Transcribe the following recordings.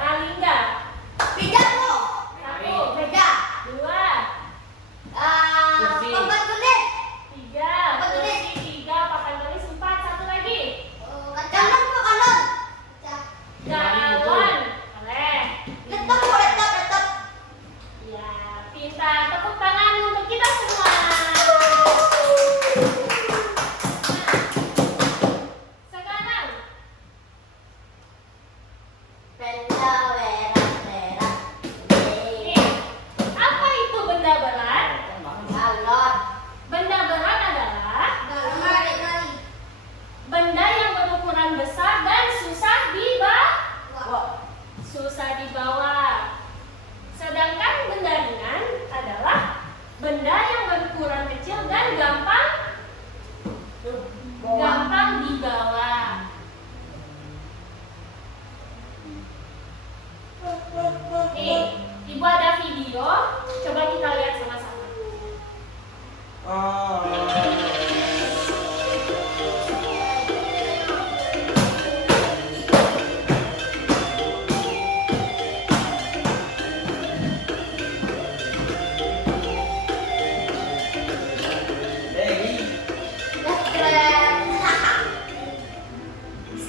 Alingga. Pijat Bu. Satu. Meja. Dua. Papan tulis. Tiga. Papan tulis. Kursi tiga. Papan tulis empat. Satu lagi. Galon Bu, galon. Galon. Boleh. Laptop Bu, laptop. Ya, pintar. Tepuk tangan untuk kita semua. Sekarang Benda berat. nih, apa itu benda berat? Galon. Benda berat adalah Galon. benda yang berukuran besar dan susah dibawa. Sedangkan benda ringan adalah benda yang berukuran kecil dan gampang dibawa. Nih, Ibu ada video, coba kita lihat sama-sama.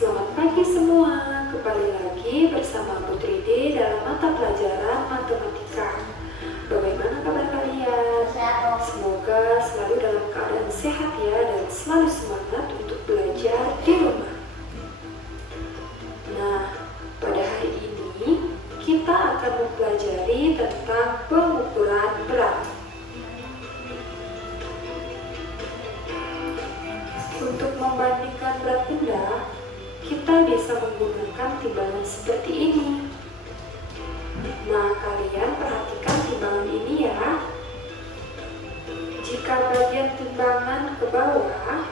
Selamat pagi semua, kembali lagi bersama Putri D dalam mata pelajaran matematika. Bagaimana kabar kalian? Semoga selalu dalam keadaan sehat ya dan selalu semangat untuk belajar di rumah. Nah, pada hari ini kita akan mempelajari tentang pengukuran berat. Untuk membandingkan berat benda, kita bisa menggunakan timbangan seperti ini. Nah, kalian perhatikan timbangan ini ya. Jika bagian timbangan ke bawah,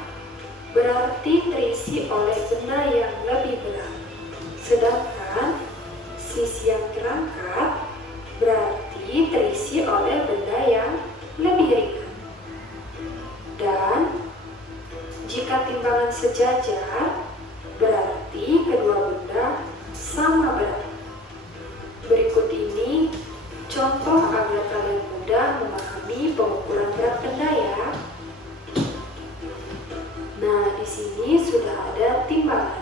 berarti terisi oleh benda yang lebih berat. Sedangkan sisi yang terangkat berarti terisi oleh benda yang lebih ringan. Dan jika timbangan sejajar, berarti kedua benda sama berat. Berikut ini contoh agar kalian mudah memahami pengukuran berat benda ya. Nah, di sini sudah ada timbangan.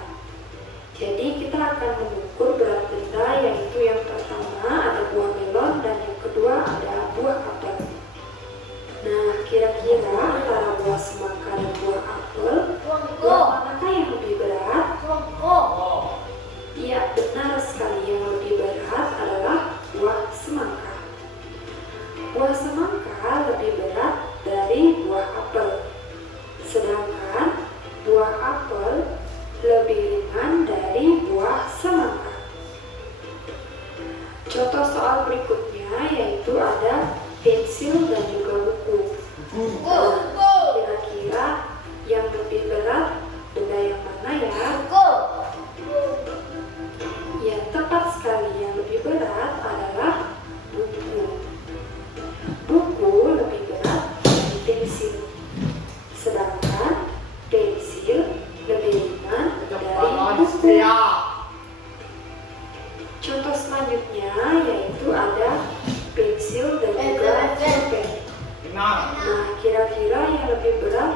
Jadi kita akan mengukur berat benda, yaitu yang pertama ada buah melon dan yang kedua ada buah apel. Nah, kira-kira antara buah semangka dan buah apel, buah manakah yang lebih berat? Iya, benar sekali, yang lebih berat adalah buah semangka. Buah semangka lebih berat dari buah apel. Sedangkan buah apel lebih ringan dari buah semangka. Contoh soal berikutnya yaitu ada pensil dan juga buku. Kira-kira yang lebih berat benda yang mana ya? Ya, tepat sekali, yang lebih berat adalah buku. Buku lebih berat dari pensil. Sedangkan pensil lebih ringan dari buku. Contoh selanjutnya yaitu ada pensil dan juga pulpen. Nah, kira-kira yang lebih berat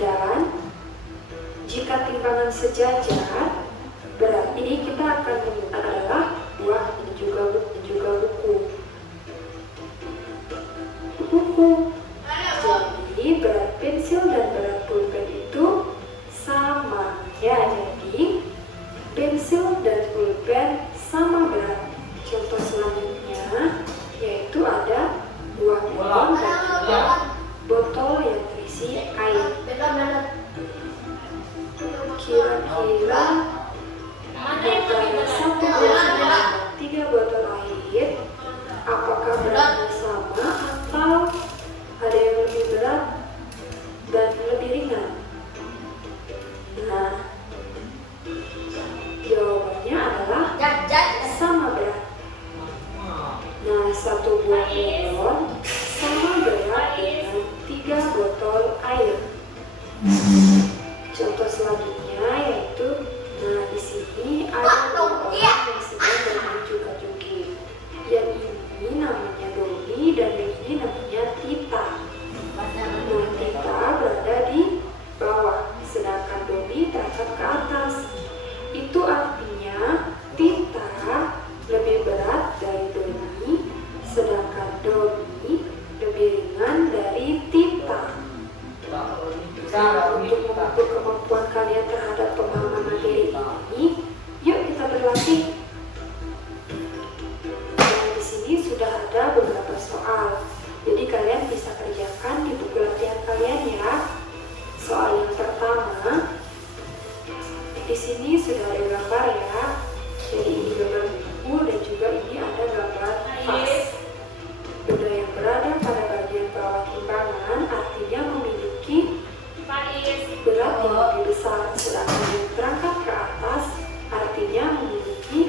dan jika timbangan sejajar, berarti kita akan menggunakan adalah buah dan juga buku. Jadi berat pensil dan berat pulpen itu sama ya. Jadi pensil dan pulpen sama berat. Contoh selanjutnya yaitu ada buah melon dan juga botol yang terisi air. Kira-kira Mana yang lebih antara berat? 1, 2, 3 satu buah melon sama berat dengan 3 botol air. Contoh selanjutnya yaitu, nah di sini ada 2 orang yang sedang bermain juga-joget. Yang ini namanya Doni dan yang ini namanya Tita. Nah, Tita berada di bawah, sedangkan Doni terangkat ke atas. Itu artinya Tita lebih berat dari Doni, sedangkan Doni lebih ringan dari Tita. Nah, untuk mengukur kemampuan kalian terhadap pemahaman materi ini, yuk kita berlatih. Nah, di sini sudah ada beberapa soal, jadi kalian bisa kerjakan di buku latihan kalian ya. Soal yang pertama, di sini sudah ada gambar ya. Jadi ini gambar buku dan juga ini ada gambar vas. Benda yang berada pada bagian bawah timbangan artinya memiliki berat yang lebih besar, sedangkan yang terangkat ke atas artinya memiliki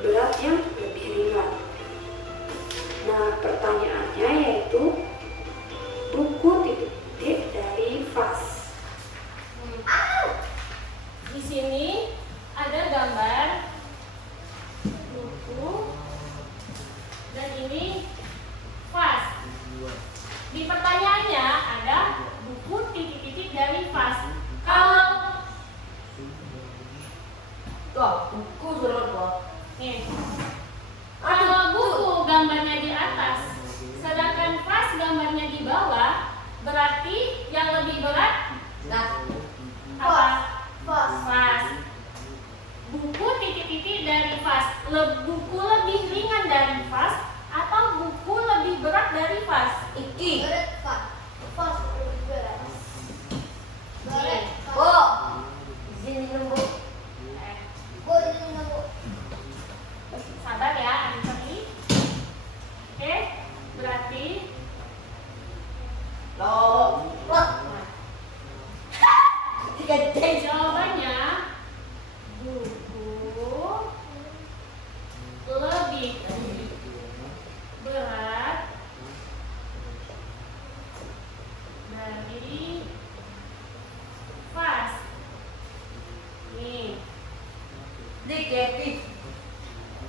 berat yang lebih ringan. Nah, pertanyaannya yaitu buku titik-titik dari vas. Di sini ada gambar buku dan ini vas. Di pertanyaannya ada buku titik-titik dari vas. Kalau buku surat nih, kalau buku gambarnya di atas, sedangkan vas gambarnya di bawah, berarti yang lebih berat Nah, apa? vas. Vas. Buku titik-titik dari vas. Buku lebih ringan dari vas atau buku lebih berat dari vas? Iki. Berat, Pak. Vas lebih berat. Berat. Nih. Bu. Izin minum, Bu. Bu, izin minum, Bu. Sabar ya, Antoni. Oke, berarti Loh. Wah. jawabannya buku lebih berat dari vas. Nih, Dikit.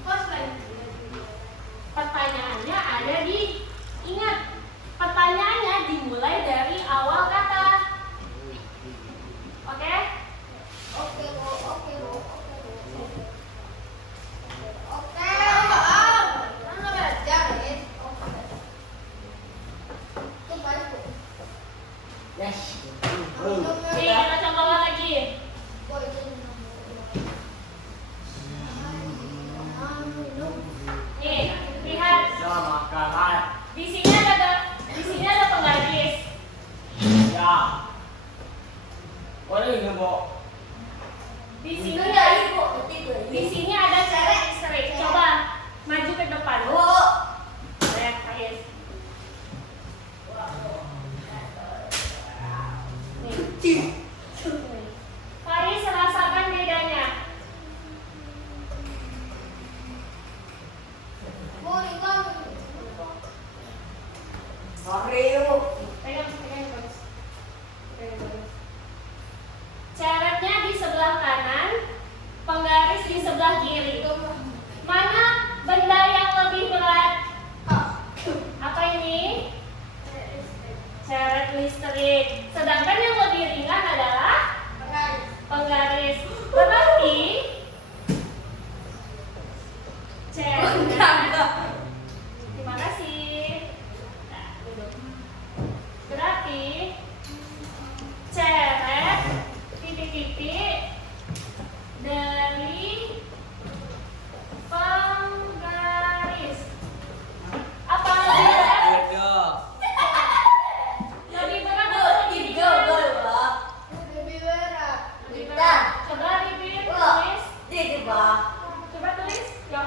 vas lagi. Pertanyaannya ada di, ingat, pertanyaannya dimulai dari awal kata. Oke? Oke, Bu. Oke, Bu. Oke. Kan nggak belajar, ya? Itu baik, Bu. Yes. Nih, kita coba lagi. Bu, izin minum, Bu. Nih, lihat. Makanan. Di sini ada penggaris. Ya. Boleh nggak, Bu? Di sini Itu ya, Bu. Itu ya. di sini ada coret. Coba maju ke depan. Bu. Lihat, Faiz. Nih. Faiz, rasakan bedanya. Bu, iklan. Sorry, Bu. Pegang Faiz. Coretnya di sebelah kanan, penggaris di sebelah kiri. Mana benda yang lebih berat? Apa ini? Coret listrik. Sedangkan yang lebih ringan adalah penggaris. Berarti coret. Terima kasih. Nah, duduk. Berarti coret titik-titik dari penggaris. Apa lebih berat? Beda. Lebih berat atau lebih ringan? Lebih berat. Lebih berat. Coba repeat, tulis. Tidak, Pak. Coba tulis. Ya,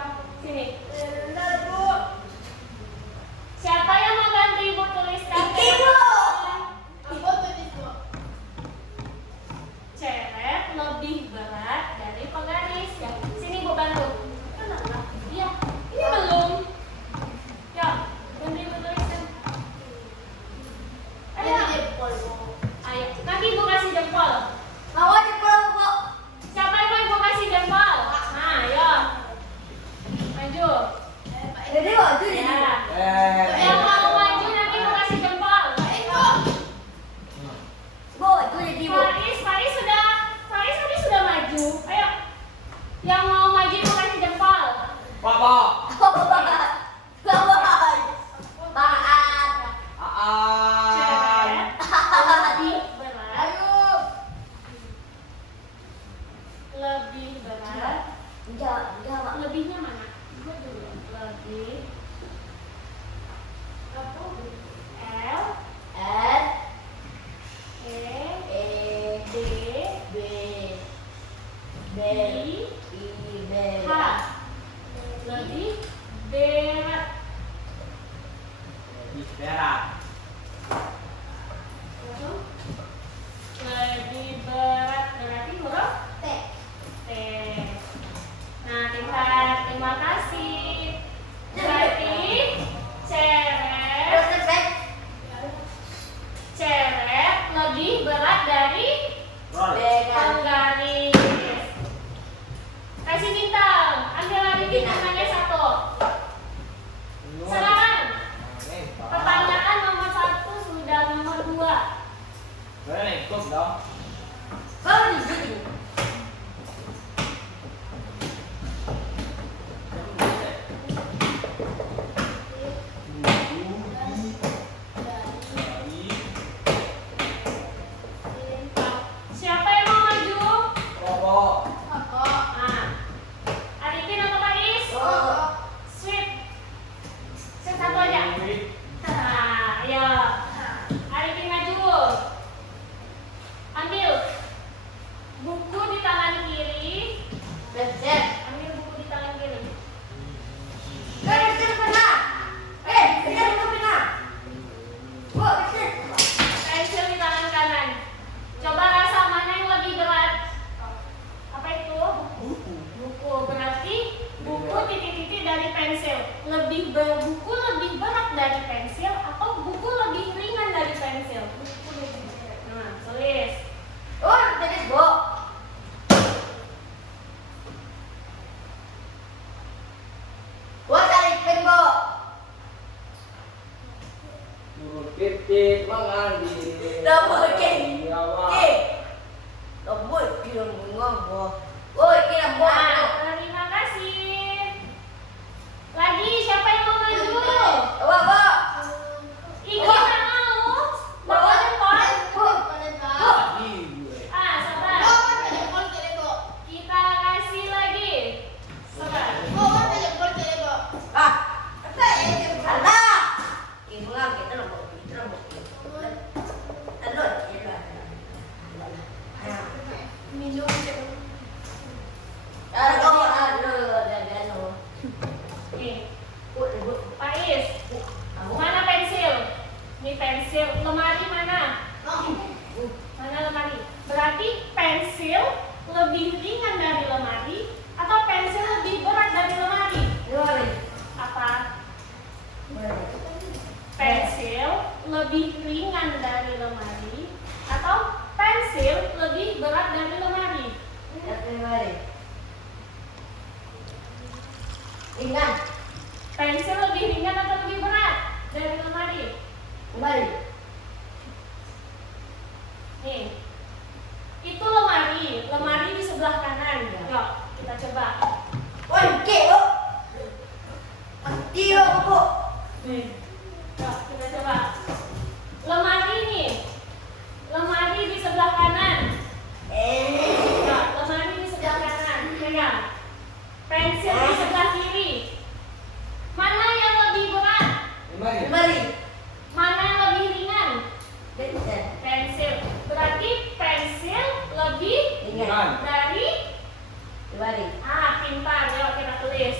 sini. Benar, Bu. Maju. Jadi maju jadi. Ya. Yang mau maju nanti mau kasih jempol. Bo, itu jadi bo. Faris tadi sudah maju. Ayo. Yang mau maju mau kasih jempol. Papa. Maaf. Aan. Lebih berat. Ayo. Lebih berat. Jawab. Lebihnya mana? Gue dulu. Lebih. L N E E D B B I I B H. Lebih berat. Berat. Lebih berat berarti huruf T. T. Nah, Tingkat, terima kasih. Berarti ceret lebih berat dari Roll. penggaris. Kasih bintang, ambil lagi bintangnya satu. Sekarang pertanyaan nomor 1 sudah nomor 2. Boleh ikut dong. Baru jadi. Siapa yang mau maju? Papa. Nah, Arifin atau Paris? Sweet. Sweet satu aja. Nah, ayo. Arifin maju. Ambil buku di tangan kiri. Ambil buku di tangan kiri. Pensil di tangan kanan. Coba rasa mana yang lebih berat? Apa itu? Buku. Berarti buku titik-titik dari pensil. Buku lebih berat dari pensil atau buku lebih ringan dari pensil? Nah, tulis. Turun titik mengambil. Nomor K. Jawab. Nah, terima kasih. Lagi siapa yang mau maju? Iki nggak mau. Bawa jempol. Ah, sabar. Kita kasih lagi. Sabar. Minum. Nih, Pais. Mana pensil? Ini pensil. Lemari mana? Mana lemari? Berarti pensil lebih ringan dari lemari atau pensil lebih berat dari lemari? Apa? Pensil lebih ringan dari lemari atau pensil lebih berat dari lemari? Ingat, Pensil lebih ringan atau lebih berat dari lemari? kembali. Nih, itu lemari. Lemari di sebelah kanan. Yuk, kita coba. Nih, yuk kita coba. Lemari nih. Lemari di sebelah kanan. Yuk, lemari di sebelah kanan. Pegang. Pensil di sebelah kiri. Mana yang lebih berat? Mana yang lebih ringan? Pensil. Berarti pensil lebih Ringan. dari pintar. Yuk kita tulis.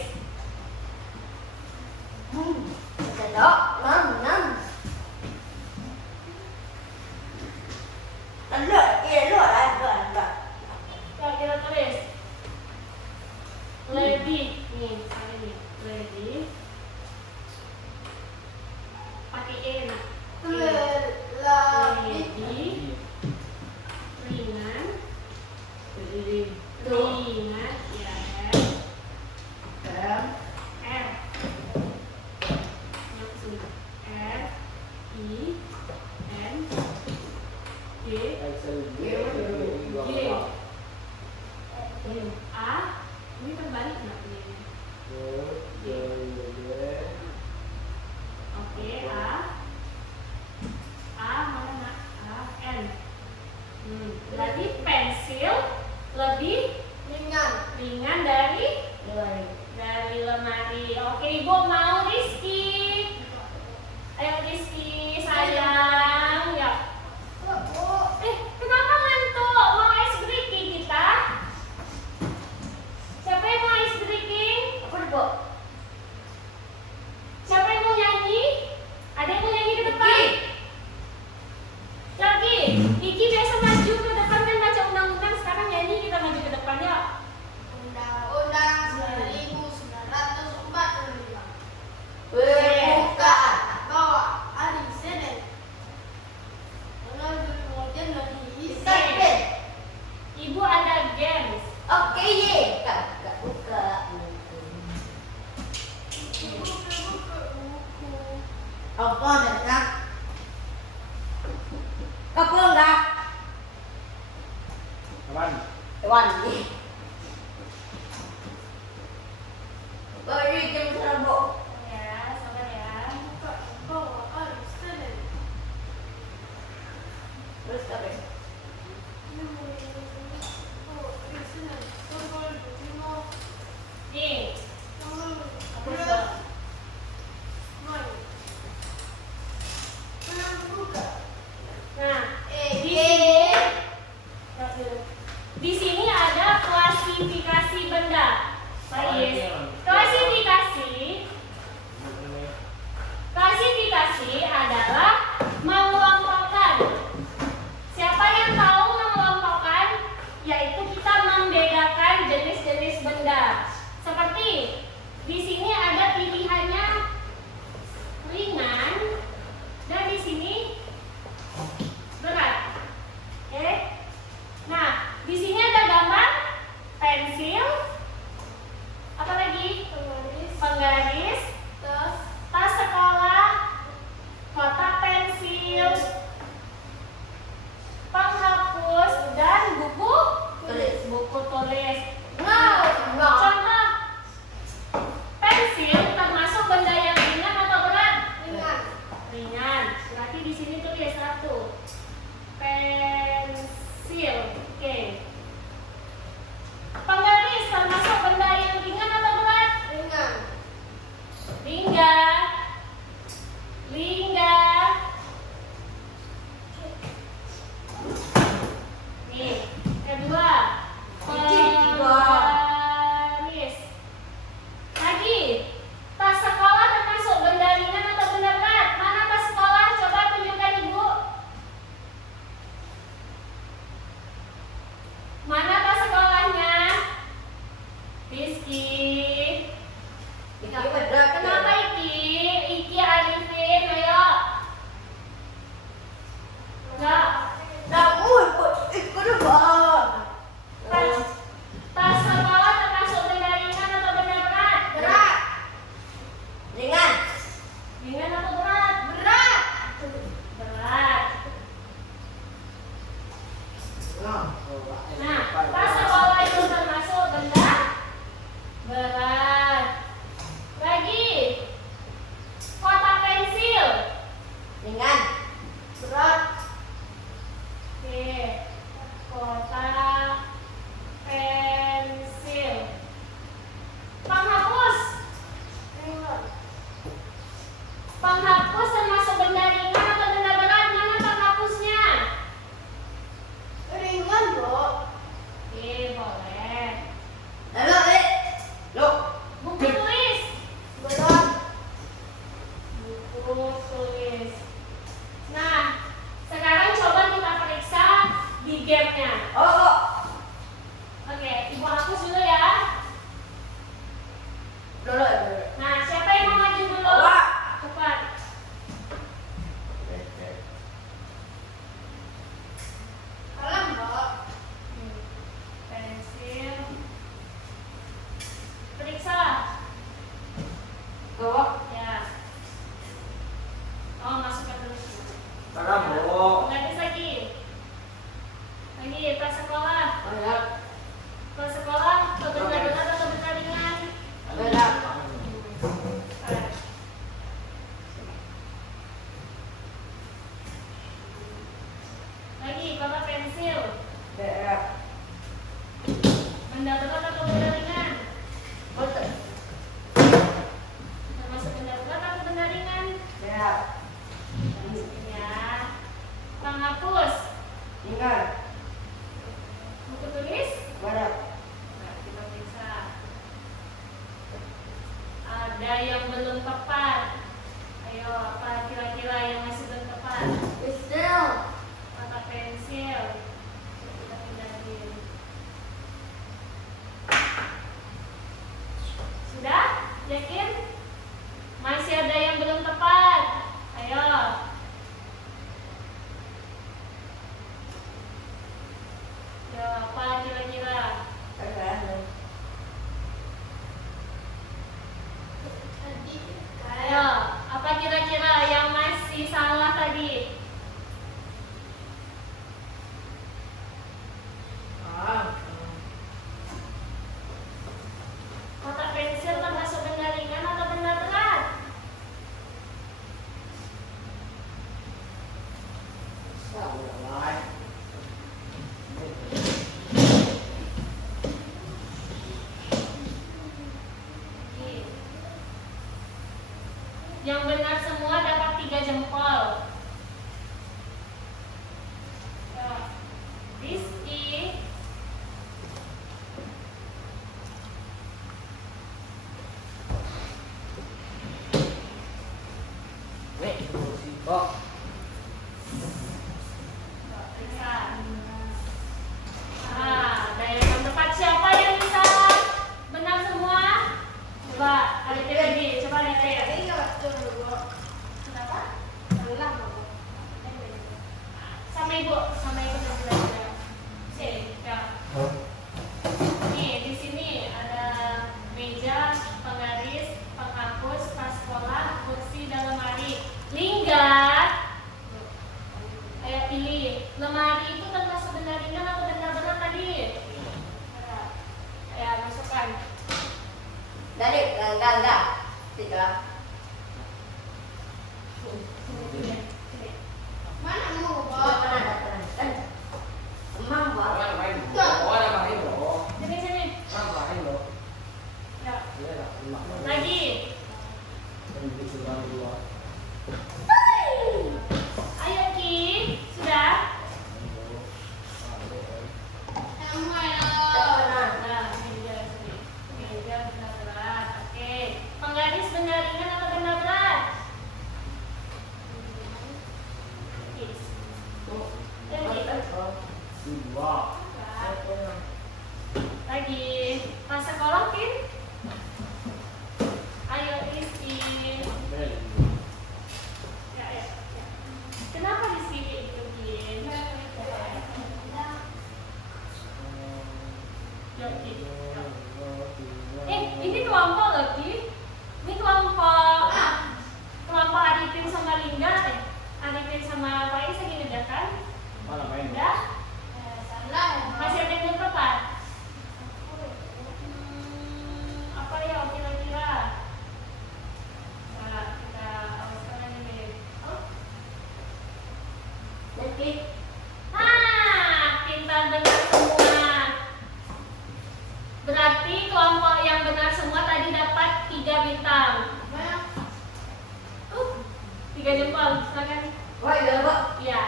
Yuk kita tulis. Lebih. Nih, sampai nih. Lebih. Pakai E nak. Lebih ringan. Ringan. Ya. Ibu mau Rizky. Ayo Rizky, sayang. Ya. Kenapa ngantuk? Mau ice breaking kita? Siapa yang mau ice breaking? Apa nih, Bu? Siapa yang mau nyanyi? Ada yang mau nyanyi ke depan? Lagi, Iki biasa maju ke depan kan baca undang-undang. Sekarang nyanyi, kita maju ke depan ya. Undang-Undang 1945 Pembukaan bahwa hari Senin tanggal 25 Januari Senin. Ibu ada games. Oke ye, kakak buka. Apa nak? Apa enggak? Kapan? Hewan. Beri jam serabut. Ya, sabar ya. Bahwa hari Senin. Terus apa? Nih, apa itu? Nah, di sini ada klasifikasi benda. Baik. Klasifikasi adalah mengelompokkan. Siapa yang tahu mengelompokkan? Yaitu kita membedakan jenis-jenis benda. Seperti di sini ada pilihannya ringan dan di sini berat. Oke. Nah, di sini ada gambar pensil, apa lagi? Penggaris, tas sekolah, kotak pensil, penghapus, dan buku tulis. Contoh, pensil termasuk benda yang ringan atau berat? Ringan. Berarti di sini tulis 1. Pensil. Oke. Penggaris termasuk benda yang ringan atau berat? Lingga. Nih, kedua. Penggaris. Lagi, tas sekolah termasuk benda ringan atau benda berat? Mana tas sekolah? Coba tunjukkan Ibu. Mana tas sekolahnya? Rizky. Kenapa Iki Arifin, ayo. Enggak. Tas sekolah termasuk benda ringan atau benda berat? Ringan atau berat? Berat. Nah, tas sekolah itu termasuk benda berat. Lagi, kotak pensil. Oke, kotak pensil. Penghapus. Penghapus termasuk benda ringan atau benda berat? Mana penghapusnya? Oke, boleh. Buku tulis. Buku tulis. Nah, sekarang coba kita periksa di gamenya. Oke, Ibu hapus dulu ya. Nah, siapa yang mau maju dulu? Cepat. Pensil. Periksa. Ya. Oh, masukkan dulu. Penggaris lagi. Tas sekolah. Tas sekolah, benda berat atau benda ringan? Lagi, kotak pensil. Benda berat atau benda ringan? belum tepat? Ayo, apa kira-kira yang masih belum tepat? Pensil. Mata pensil. Kita pindahin. Sudah? Yakin? Masih ada yang belum tepat? Ayo. Ya, apa kira-kira? Ayo, apa kira-kira yang masih salah tadi? Mata pensil termasuk benda ringan atau benda berat? Yang benar semua dapat 3 jempol. Ya. Rizky. Nih, kursi kok. Periksa. Ada yang tepat. Siapa yang bisa benar semua? Coba, ada lagi. Coba lihat ya. Ini nggak betul dulu. Kenapa? Salah. Sama ibu dan belajar. Sini, ya. Nih, di sini ada meja, penggaris, penghapus, tas sekolah, kursi, dan lemari. Lingga. Ayo pilih. Lemari itu termasuk benda ringan atau benda berat tadi? Ya, masukkan. Dari enggak. Tidak. Mana mau bawa? Emang bawa. Orang main. Orang main loh. Sini. Orang main loh. Ya. Iya lah, lima. Lagi. Yang di sebelah dua. Ayo Ki, sudah? Nah, meja sini. Meja benda berat. Oke. Penggaris benda ringan atau benda berat? Ki. Ayo Ki. Dua. Lagi. Pas sekolah Ki. Ayo Rizky. Ya. Kenapa Rizky kayak gitu Ki? Yuk Ki. Ini kelompok loh Ki. Ini kelompok Arifin sama Lingga. Arifin sama Faiz lagi ngerjakan. Mana main? Udah? Masih ada yang belum tepat? Apa ya kira-kira? Nah, kita awaskan lagi nih. Oh. Pintar benar semua. Berarti kelompok yang benar semua tadi dapat 3 bintang. 3 jempol, silakan. Iya.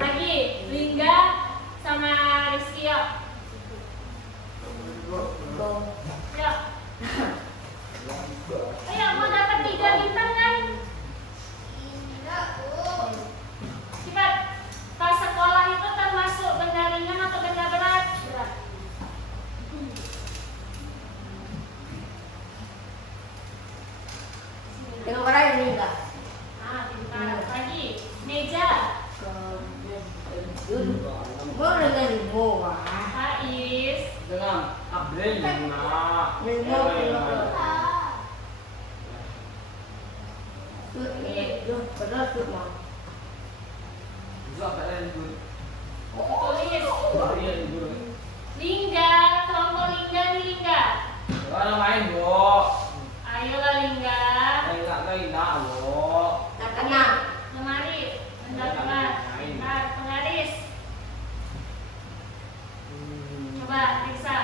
Lagi, Lingga sama Rizky yuk. Yuk. Ayo, mau dapat 3 bintang kan? Cepat. Pas sekolah itu termasuk benda ringan atau benda berat? Berat. Pintar. Lagi, meja. Faiz. Dengan April lima. Juga kalian dulu. Tulis. Kalian dulu. Lingga, kelompok Lingga nih Lingga. Orang main bu. Ayolah Lingga. Kayak bu. Lemari, benda berat. Nah, penggaris. Coba periksa.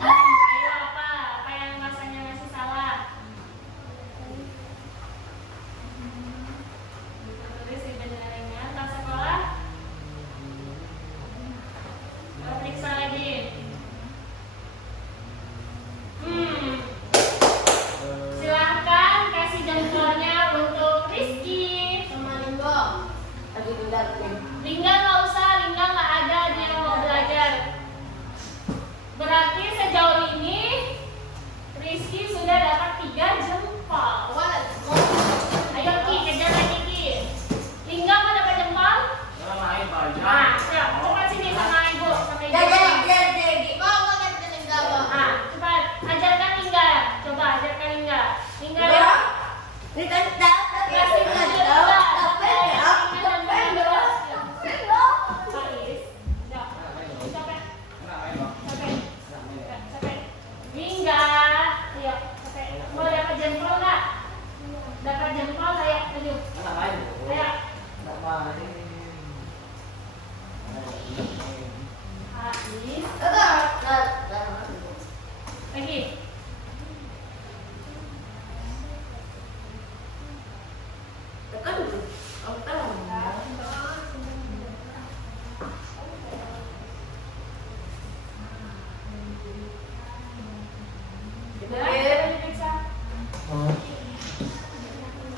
Ayo apa yang rasanya masih salah? Tulis di benda ringan, tas sekolah. Coba periksa lagi. Silahkan jempolnya untuk Rizky. Sama Limbo. Lagi tinggal nih. Lingga nggak usah, Lingga nggak ada, dia mau belajar. Berarti sejauh ini Rizky sudah dapat 3 jempol. What? Ayo Ki, kejar lagi Ki. Lingga mau dapat jempol? Jangan main banyak. Nah, cepat sini sama ibu, sama ibu. Jadi. Mau makan kening gabah. Ah, cepat ajarkan Lingga. Coba ajarkan Lingga. Lingga Ini kan kasih dulu Lingga. Paris. Enggak. Capek. Enak main bang. Capek. Capek. Lingga. Ayo, capek. Mau dapat jempol nggak? Dapat jempol kayak ayo. Enak main. Ayo. Enak main. Habis. Lagi. Tekan dulu. Oh, tekan. Udah, diperiksa.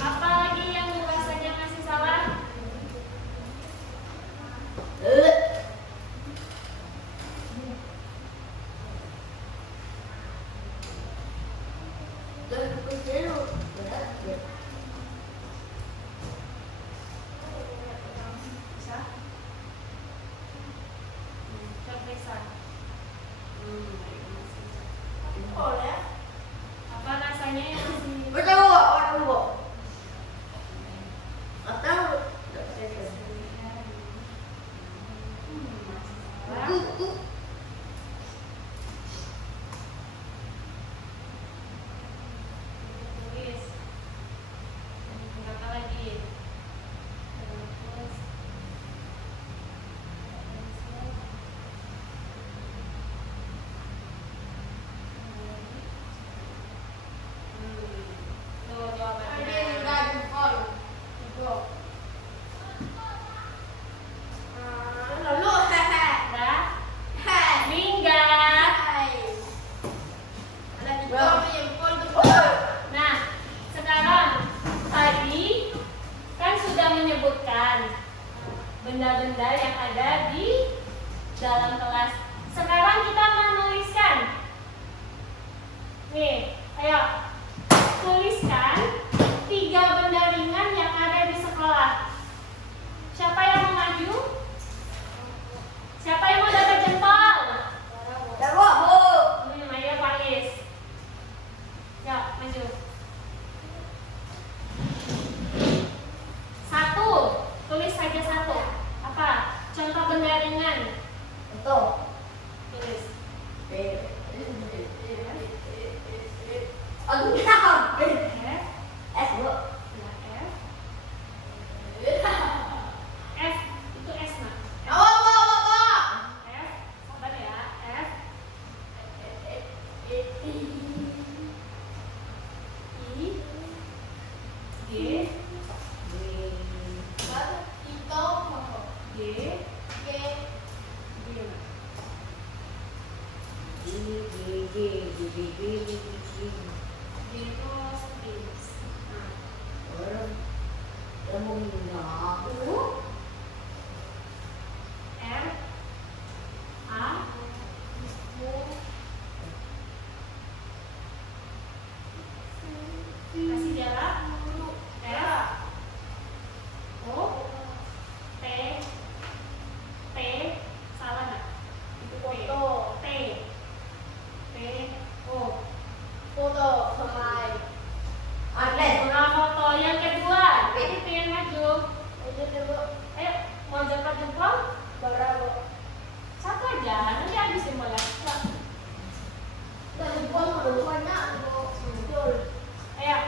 Apa lagi yang rasanya masih salah? Bisa? Coba periksa. Boleh. Apa rasanya yang masih Betul, orang bu. Atau salah? kuku. Tulis. Berapa lagi? Terus. Tuh Ada jawabannya. yang enggak jempol. Tuh. Lalu hehe. Udah. Hehe. Lingga. Hai. Ada jempol jempol tuh. Nah, sekarang tadi kan sudah menyebutkan benda-benda yang ada di dalam kelas. Sekarang kita menuliskan. Nih, ayo tuliskan 3 benda ringan yang ada di sekolah. Siapa yang mau maju? Siapa yang mau dapat jempol? Jawab bu. Ayo Paris. Ya, maju. 1. Tulis saja 1. Apa? Contoh benda ringan. Betul. Tulis. Enam. F. S bu. Nah, F. F. Itu S, nak. Bawa. F. Sabar ya. F. I. G. Itu mau. G. Oke. G. nak. G itu space. Nah. U. R. A. U. Kasih jarak. F. O. T. T. Salah nggak? Itu Foto. T. T. O. Foto. Hai. Atlet. Nah, foto yang kedua. Itu yang maju. Itu dulu. Ayo, mau dapat jempol? Berapa? 1 aja. Nanti habis jempolnya. Yuk. Kita jempol banyak bu. Betul. Ayo.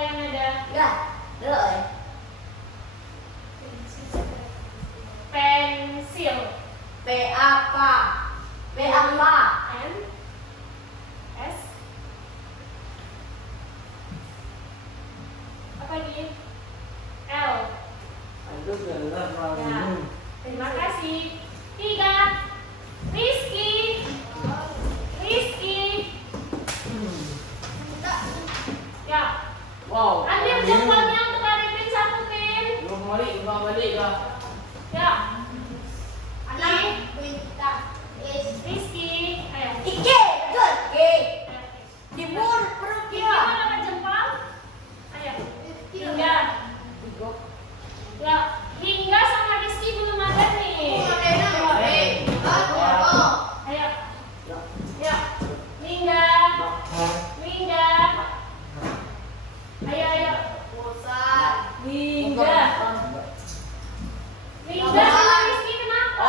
yang ada? Enggak. Rồi. Pensil. P apa? P apa? N S apa lagi? L. Aduh, gelar Ya. Terima kasih. 3. Rizky. Rizky. Ya. Wow. Ambil jempolnya untuk Arifin 1 pin. Belum balik lah. Ya. Anak berita is Rizky. Ayo. Ike, betul. Ike. Timur perut Kita dia. mana jempol? Ayo. Hingga. Ya. Hingga sama Rizky belum ada nih. Ayo. Ya. Hingga. Hingga. Ayo. Hingga. Hingga sama Rizky kenapa?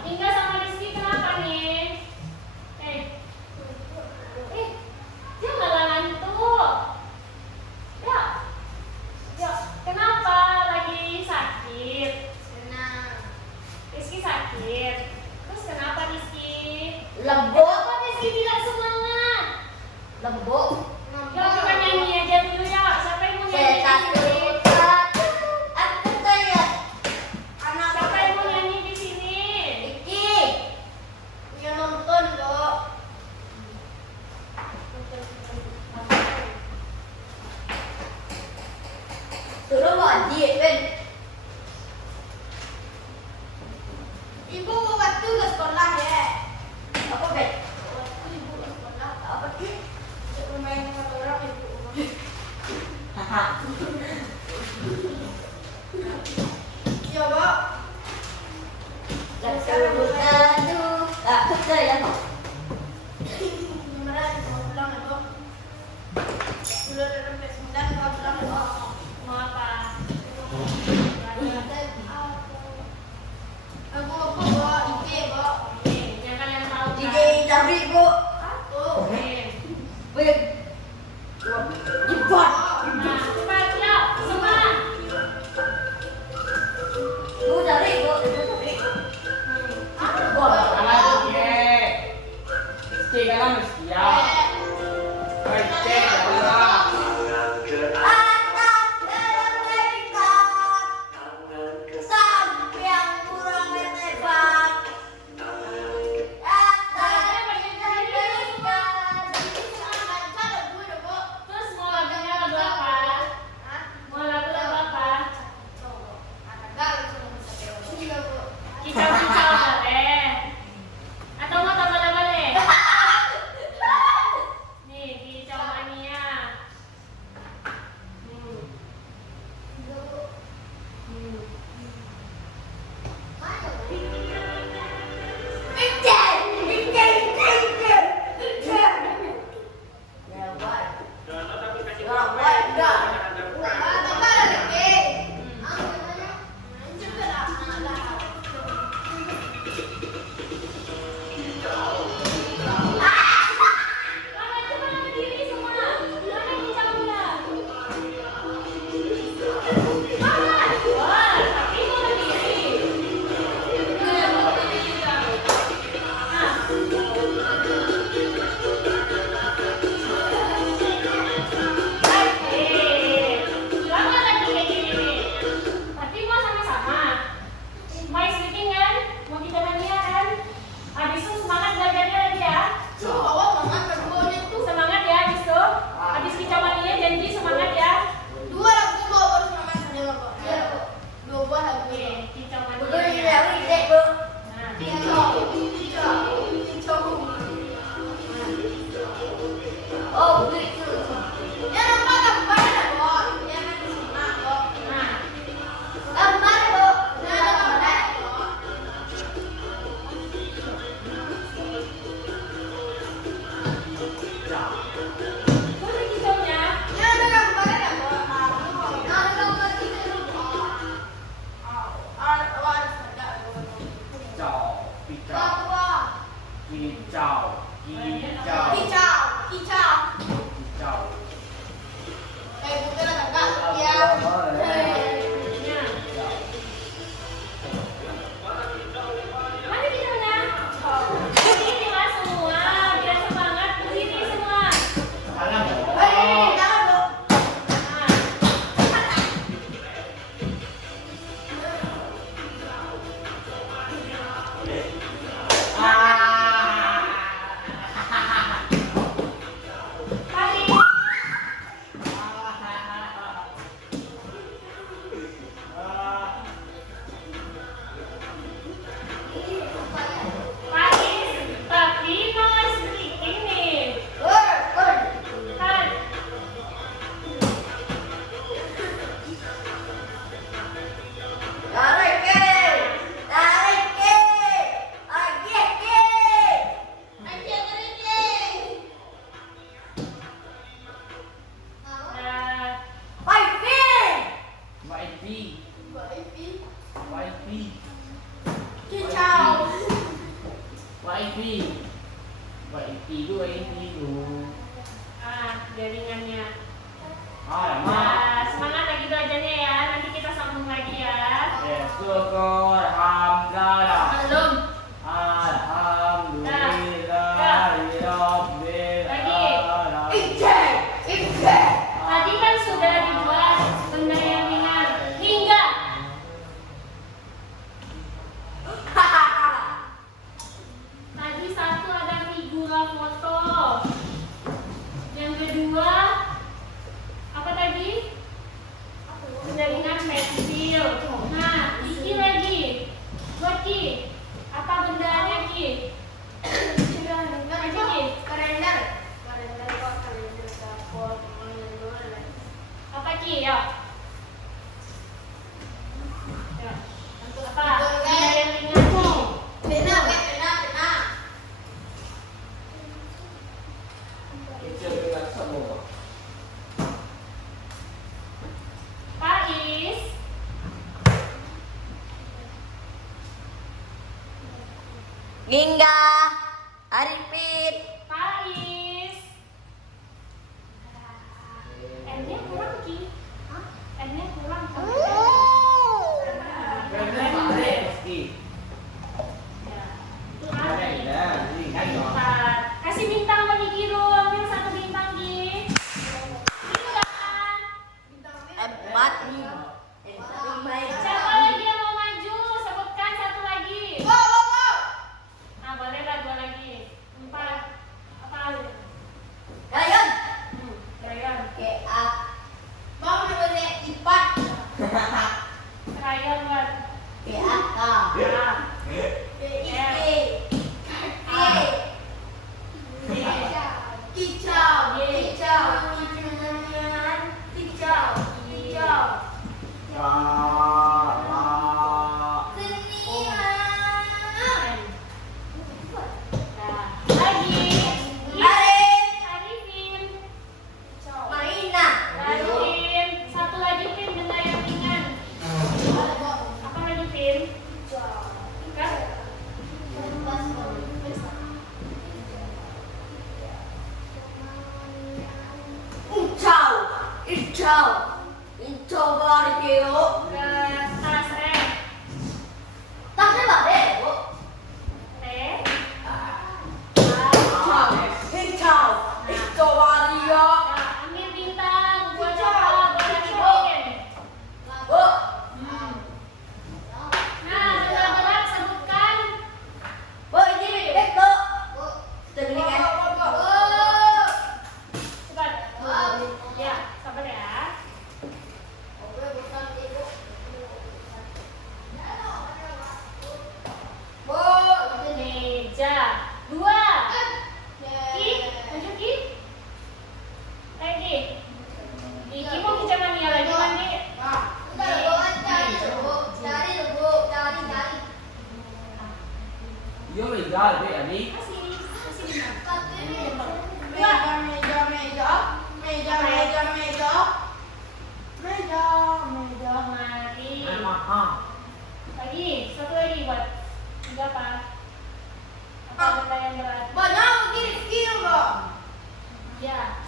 Hingga sama Rizky kenapa nih? Dia malah ngantuk. Ya, kenapa? Lagi sakit. Rizky sakit. Terus kenapa Rizky? Lembut. Kenapa Rizky tidak semangat? Lembut. Ya, kita nyanyi aja dulu ya. Siapa yang mau nyanyi? Setan di sini? berusaha. Aku saya. Siapa yang mau nyanyi di sini? Iki. yang nonton kok. Suruh wajib, Ben. Ibu mau waktu ke sekolah ya. Apa, Ben? Waktu ibu ke sekolah. Apa sih? Main sama orang ibu. Haha. Ya, Pak. Aduh. Aku saya. Beneran mau pulang ya, Pak. Sudah ada sampai 9 mau pulang ya, Pak. Mau apa? Aku mau bawa ide, Pak. Jangan yang tahu kan? Ide dari Bu. Tuh. Ben. Cepat. Nah, cepat ya, semua. Bu dari Bu. Dari. Kalah tuh, ye. Rizky kalah Rizky ya. Baik, cek, kalah. Anak dalam berikat. Sampiang kurang tebak. Anak dalam berikat. Terus mau lagunya lagu apa? Mau lagu apa? Kicau-kicau boleh. Atau mau tambah boleh? Nih, kicau mania. Mana coba berdiri semua? Mana kicaunya? Mana? Wah, tapi mau berdiri. Selamat lagi kayak gini nih. Tapi mau sama-sama. Mau sleeping kan? Mau kita mania kan? Habis itu semangat belajarnya lagi ya. Semangat ya habis itu. Habis kicau mania janji semangat ya. Oke, kicau Betul mania. ya, ide Bu. Nah, Oh, begitu. nah. Gambar Bu. Mana kicaunya? Kicau, kicau, kicau, kicau, Kicau, kicau. kicau. Jaringannya. Lama. Nah, semangat lagi belajarnya ya. Nanti kita sambung lagi ya. Ya, syukur, alhamdulillah. Belum. Alhamdulillahirabbil Lagi. alamin. Tadi kan sudah dibuat benda yang ringan. Hingga. Tadi satu ada figura foto. Yang kedua apa tadi? Benda ringan pensil. Nah, iki lagi. Buat Ki. Apa bendanya Ki? Aja Ki. Kalender kok kalender dapur Apa Ki? Ya. Ya. Apa? Benda yang ringan Ki. pena. Pak Is. Gingga, Arifin. Pak Is. N-nya kurang Ki. N-nya kurang. Ya. Itu Empat. Kasih bintang lagi Ki dong. Ambil satu bintang Ki. Bintang. Empat. Siapa lagi yang mau maju? Sebutkan satu lagi. Nah, boleh lah dua lagi. Empat. Apa? Gayon. Krayon. Krayon buat. Ah. Lagi. Arifin. Arifin. Satu lagi Pin, benda yang ringan. Apa lagi Pin? Kan? Tas ambil bintang buat siapa? Buat Arifin. Nah, benda berat sebutkan. Cepat. Ya, sabar ya. Meja. Dua. Ki, maju Ki. Lagi. Ki mau bicara Mania lagi mandi. Yo legal deh, adik. Kasih bintang. Mari. Lagi, satu lagi buat. Tiga apa? Apa benda yang berat? Ya.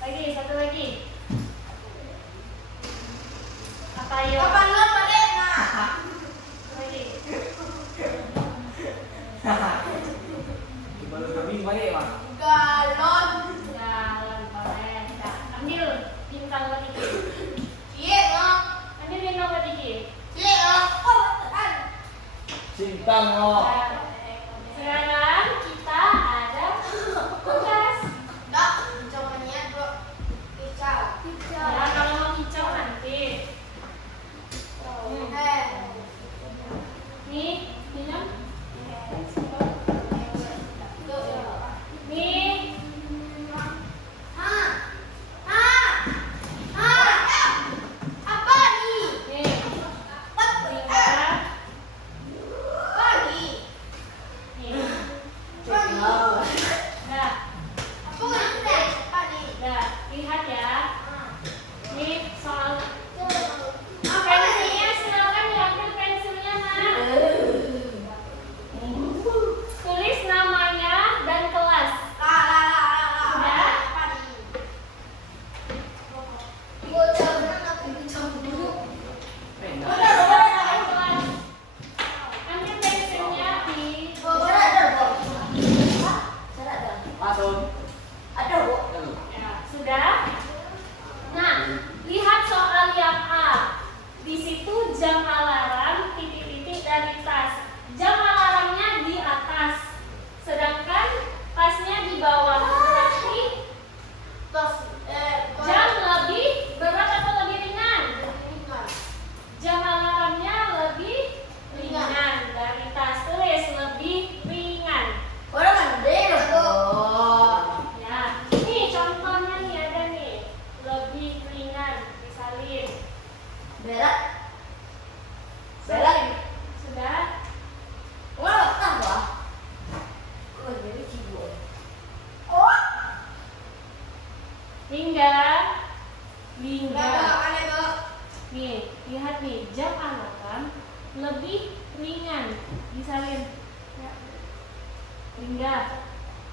Lagi, satu lagi. Apa yuk? Lagi. Baru kami balik, Pak. Jalan boleh. Nah, ambil bintang buat Iki. Ambil bintang buat Iki. Sintang lo. Nah, sekarang kita ada tugas. Ya, kalau mau kicau nanti. Nih, minum. Nih, nih. Tiga. Salin. Ya. Lingga.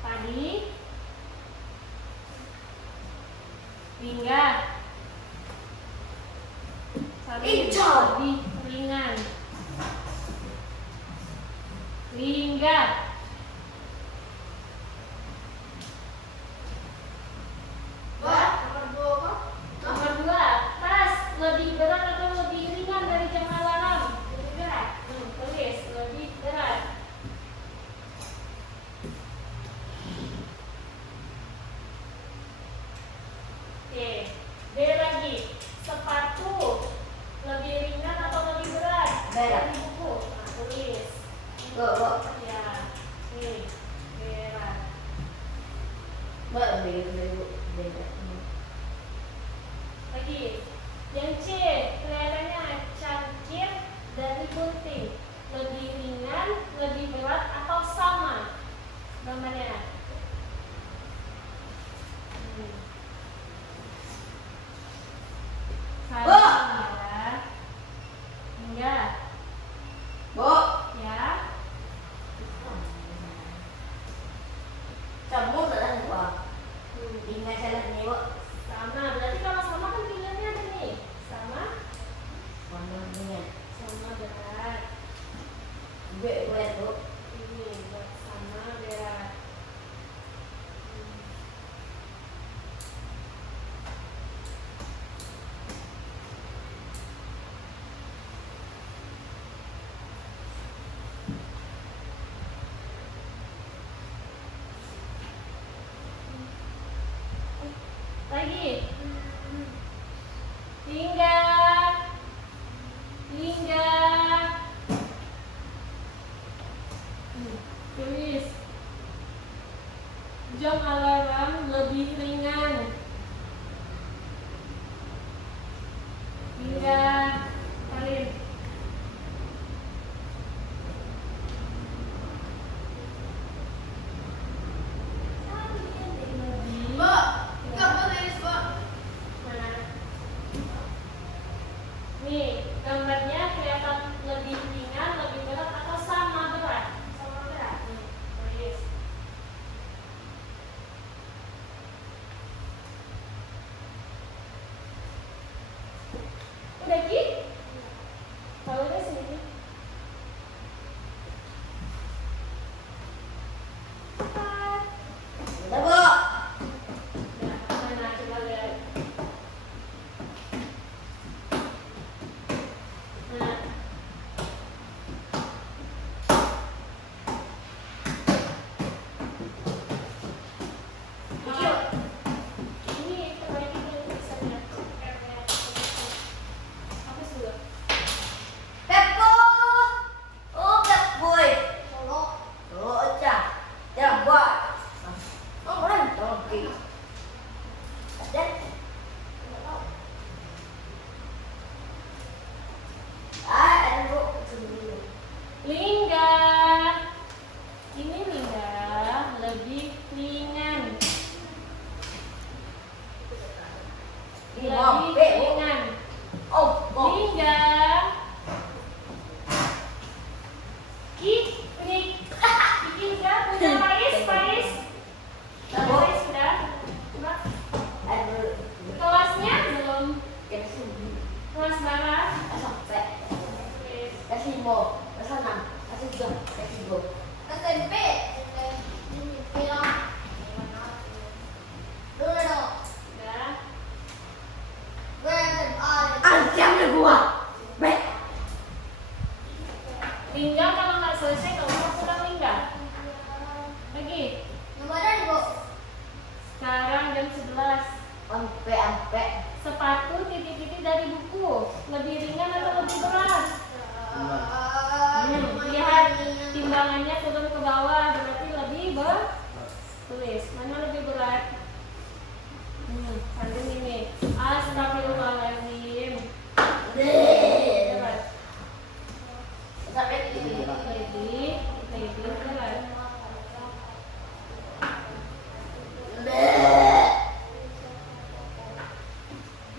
Padi. Lingga. Salin. Hijau. Lebih ringan. Lingga. Mbak, nomor 2 apa? Nomor 2, tas lebih berat atau lebih ringan dari jam alarm? Lebih berat. Tulis lebih berat. Oke, B lagi. Sepatu lebih ringan atau lebih berat? Berat. Dari buku. Nah, tulis. Bu. Ya, nih, berat. Mbak, beda. Lagi, yang C kelihatannya cangkir dari gunting. Lebih ringan, lebih berat atau sama gambarnya? Salah ya. Enggak. Bu. Ya. Kamu salah gua. Ingat salah nih, Bu. Sama. Berarti kalau sama kan pilihannya ada nih. Sama. Mana punya? Sama berat. Bu. Ini buat sama berat. Lagi. Lingga. Lingga. Tulis. Jam alarm lebih ringan. Lingga. Salin. Lebih. Mbak, kamu tulis, Mbak. Mana? Nih, gambarnya kelihatan lebih ringan, lebih berat atau sama berat? Sama berat. Nih, tulis. Udah Ki? Tahunya sini. Cepat. Udah, Bu. Nah, mana coba lihat. Nah. Ini perbaiki dulu tulisannya. Hapus dulu. Pepo. Oh, Pepoy. Solo. Oh, Cah. Jangan buat. Oh, orang tongki. Ada. Ada, Bu. Sini. Lingga. Ini lingga lebih ringan. Ini Lebih mau, Bu. ringan. Oh, Bu. Lingga. Ki, ini Lingga punya Pais, Pais. Pais sudah. Coba. Ada. Kelasnya belum. Yang sini. Kelas berapa? Sampai. Tulis. Kasih mau. Kasih 6. Kasih 2. Kasih 2. SMP. Ini film. Dulu dong. Sudah. Gue SMA. Ancam gua. Baik. Lingga kalau nggak selesai nggak usah pulang Lingga. Lagi. Nomornya, Bu. Sekarang jam 11. Ampe. Sepatu titik-titik dari buku lebih ringan atau lebih berat? Lihat timbangannya turun ke bawah berarti lebih tulis mana lebih berat? Salin ini. Astagfirullahaladzim. Berat. Sampai ini. Lady berat.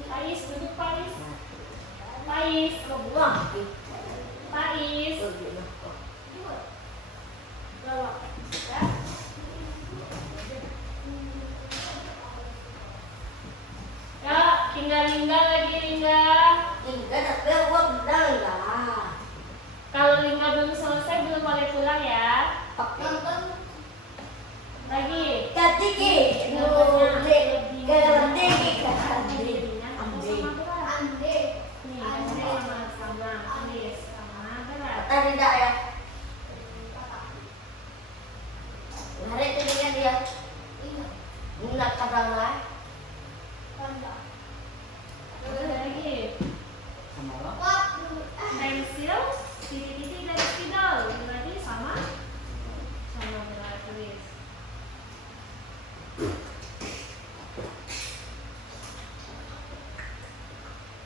Pais, duduk Pais. Pais, Buang. Pais. Oh, Lingga lagi Lingga. Enggak tapi gua benar enggak. Kalau Lingga belum selesai belum boleh pulang ya. Nonton. Lagi. Katiki. Ande. Nih, sama-sama tulis sama berat. Tadi tidak ya. Hari itu dengan dia. Enggak kadang lah. Lagi. Sama lah. Pensil, titik-titik dari spidol. Ini lagi sama berat tulis.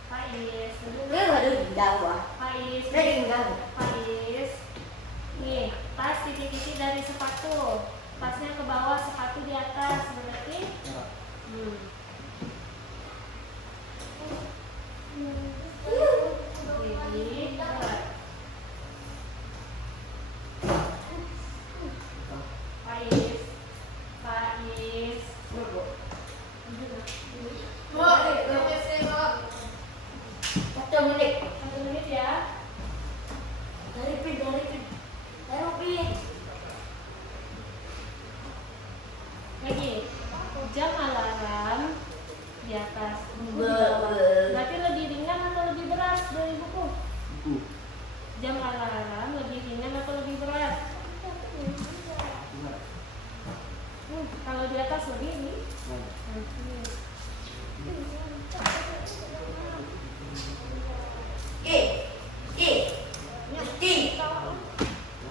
Faiz, Dia enggak ada bidang gua. Faiz, Dia tinggal. Faiz. Nih, tas titik-titik dari sepatu. Tasnya ke bawah, sepatu di atas. Berarti titik berat. Faiz, Faiz. Satu menit. 1 menit ya. Dari pin. Dari pin. Lagi. Jam alarm di atas. Berarti lebih ringan atau lebih berat dari buku? Buku. Jam alarm lebih ringan atau lebih berat? Kalau di atas lebih ini.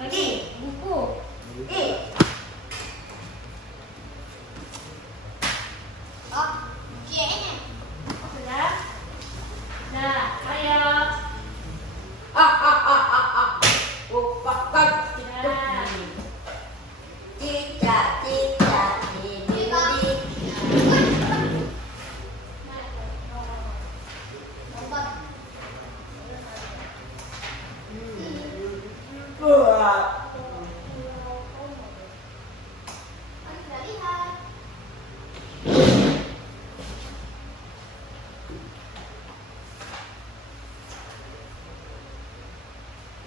Lagi buku. Sudah? Nah, ayo.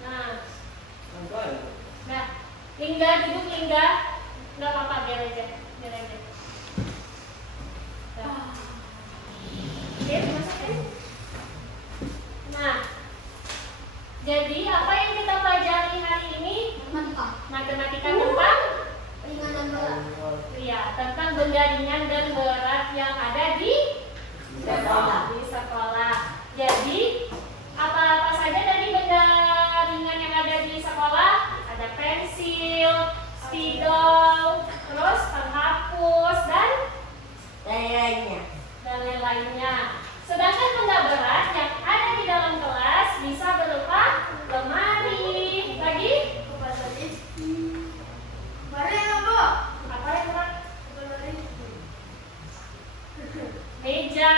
Nah. Nah, Lingga duduk Lingga. Enggak apa-apa, biar aja. Nah. Oke, masukin. Nah, jadi apa yang kita pelajari hari ini? Matematika tentang tentang benda ringan dan berat yang ada di sekolah. Jadi, apa-apa saja dari benda ringan yang ada di sekolah? Ada pensil, spidol, terus penghapus dan lain-lainnya. Sedangkan benda berat yang ada di dalam kelas bisa berupa lemari, lagi apa yang berat? Meja,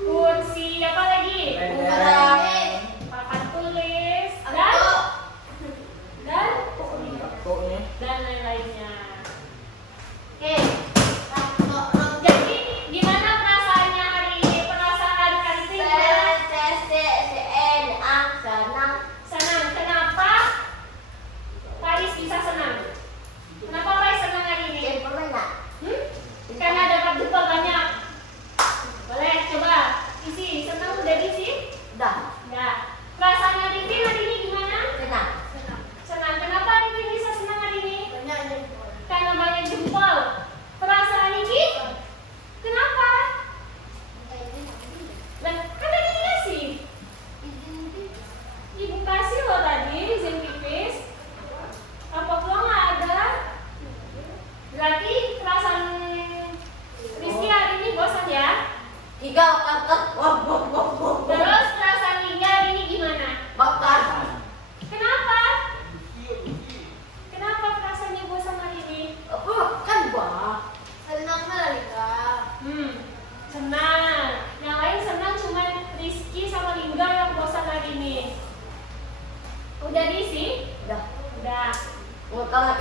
kursi, apa lagi? Papan tulis dan lain-lainnya. Oke. Jadi gimana perasaannya hari ini? Perasaan hari ini? Senang. Kenapa Faiz bisa senang? Kenapa Faiz senang hari ini? Karena dapat dupa banyak. Boleh coba isi. Senang udah diisi? Ya. Perasaan hari ini gimana? Senang. Kenapa hari ini bisa senang hari ini? Karena banyak jempol. Perasaan ini? Kenapa? Lah, kan tadi dikasih. Ibu kasih loh tadi izin pipis. Apa pula nggak ada? Berarti perasaan Rizky hari ini bosan ya? Terus perasaan Lingga hari ini gimana? Kenapa? Kenapa perasaannya bosan hari ini? Senang. Yang lain senang cuma Rizky sama Lingga yang bosan hari ini. Udah diisi? Udah. Udah.